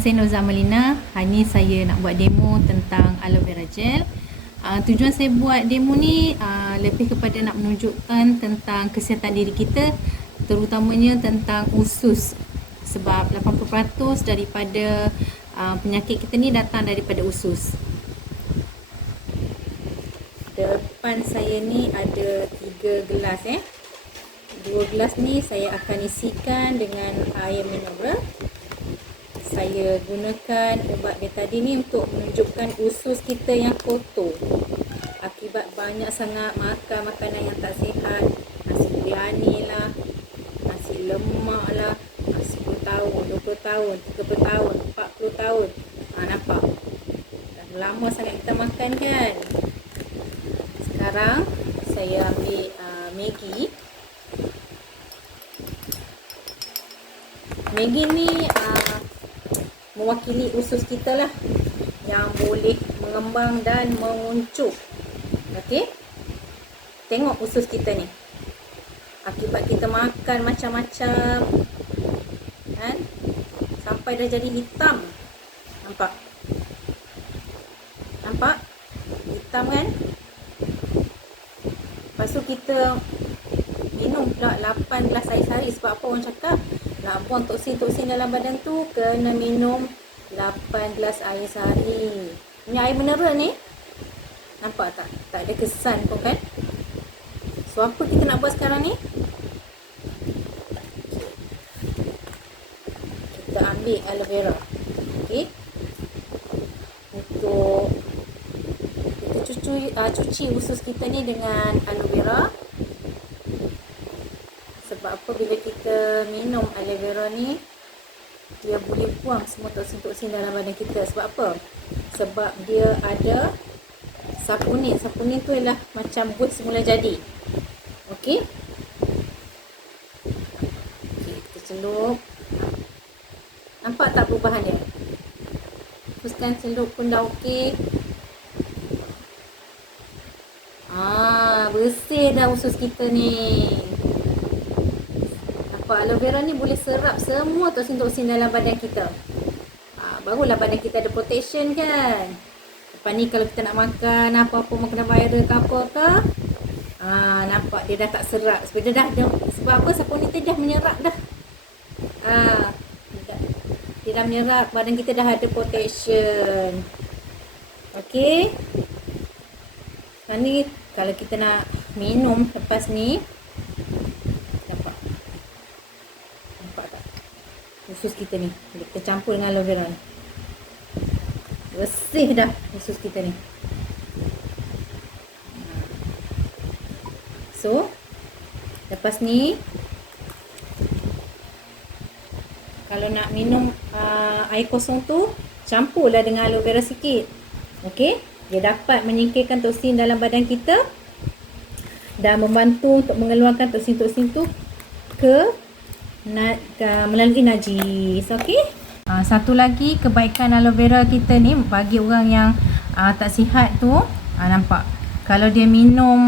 saya Nur Zamalina. Hari ni saya nak buat demo tentang aloe vera gel. Tujuan saya buat demo ni lebih kepada nak menunjukkan tentang kesihatan diri kita, terutamanya tentang usus. Sebab 80% daripada penyakit kita ni datang daripada usus. Depan saya ni ada 3 gelas 2 gelas ni saya akan isikan dengan air mineral. Saya gunakan ubat betadine ni untuk menunjukkan usus kita yang kotor akibat banyak sangat makan makanan yang tak sihat. Nasi biryani lah, nasi lemak lah, 10 tahun, 20 tahun, 30 tahun, 40 tahun. Nampak? Dah lama sangat kita makan kan. Sekarang saya ambil Maggi. Maggi ni mewakili usus kita lah, yang boleh mengembang dan menguncup. Okey, tengok usus kita ni, akibat kita makan macam-macam kan, sampai dah jadi hitam. Nampak hitam kan. Lepas tu kita minum pula 8 gelas air sehari. Sebab apa orang cakap nak buang toksin-toksin dalam badan tu kena minum 8 gelas air sehari. Ini air mineral ni, nampak tak? Tak ada kesan pun kan. So apa kita nak buat sekarang ni? Kita ambil aloe vera. Okey, untuk kita cuci usus kita ni dengan aloe vera. Sebab apa, bila kita minum aloe vera ni, dia boleh buang semua toksin-toksin dalam badan kita. Sebab apa? Sebab dia ada saponin. Saponin tu ialah macam buih semula jadi. Okey, kita celup. Nampak tak perubahan dia? Teruskan celup pun dah okey. Bersih dah usus kita ni. Aloe vera ni boleh serap semua toksin-toksin dalam badan kita. Barulah badan kita ada protection kan. Lepas ni kalau kita nak makan apa-apa makanan viral ke apa ke, nampak dia dah tak serap. Sebab dia dah ada, sebab apa, saponin tu dah menyerap dah. Dia dah menyerap, badan kita dah ada protection. Okey. Lepas ni kalau kita nak minum lepas ni, usus kita ni kita campur dengan aloe vera ni, bersih dah usus kita ni. So lepas ni kalau nak minum air kosong tu, campurlah dengan aloe vera sikit. Okey, dia dapat menyingkirkan toksin dalam badan kita dan membantu untuk mengeluarkan toksin-toksin tu melalui najis. Okey. Satu lagi kebaikan aloe vera kita ni bagi orang yang tak sihat tu, nampak kalau dia minum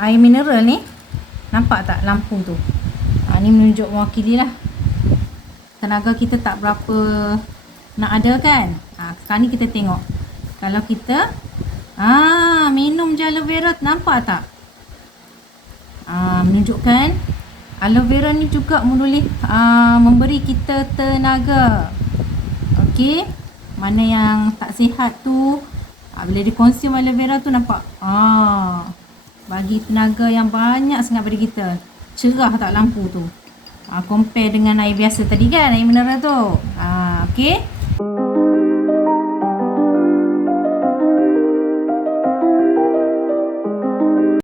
air mineral ni, nampak tak lampu tu? Ni menunjuk mewakili lah tenaga kita tak berapa nak ada kan. Sekarang ni kita tengok, kalau kita minum je aloe vera, nampak tak? Menunjukkan aloe vera ni juga boleh memberi kita tenaga. Okey, mana yang tak sihat tu, bila dikonsum aloe vera tu, nampak bagi tenaga yang banyak sangat pada kita. Cerah tak lampu tu, compare dengan air biasa tadi kan, air mineral tu. Okey.